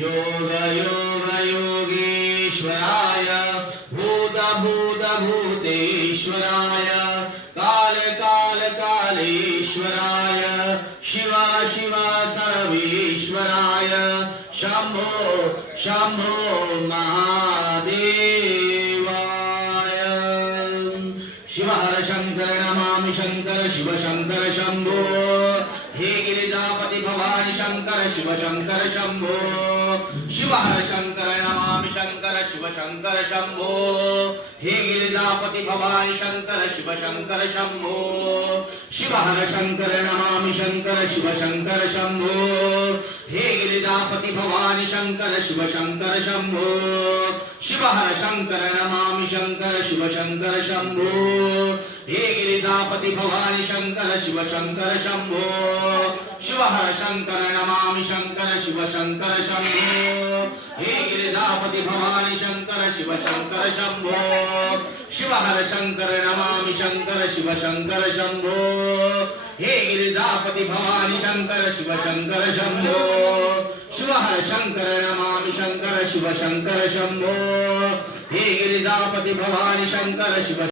योग योग योगेश्वराय भूत भूत भूतेश्वराय काल काल कालेश्वराय शिव शिव सर्वेश्वराय शंभो शंभो महादेवाय शिव हर शंकर नमामि शंकर शिव शंकर शंभो हे गिरिजापति भवानी शंकर शिव शंकर शंभो शिव हर शंकर नमामि शंकर शिव शंकर शंभो हे गिरिजापति भवानी शंकर शिव शंकर शंभो शिव हर शंकर नमामि शंकर शिव शंकर शंभो हे गिरिजापति भवानी शंकर शिव शंकर शंभो शिव हर शंकर नमामि शंकर शिव शंकर शंभो हे गिरिजापति भवानी शंकर शिव शंकर शंभो शिव हर शंकर नमामि शंकर शिव शंकर शंभो हे गिरिजापति भवानी शंकर शिव शंकर शंभो शिव हर शंकर नमामि शंकर शिव शंकर शंभो हे गिरिजापति भवानी शंकर शिव शंकर शंभो शिव हर शंकर नमामि शंकर शिव शंकर शंभो हे गिरिजापति भवानी शंकर शिव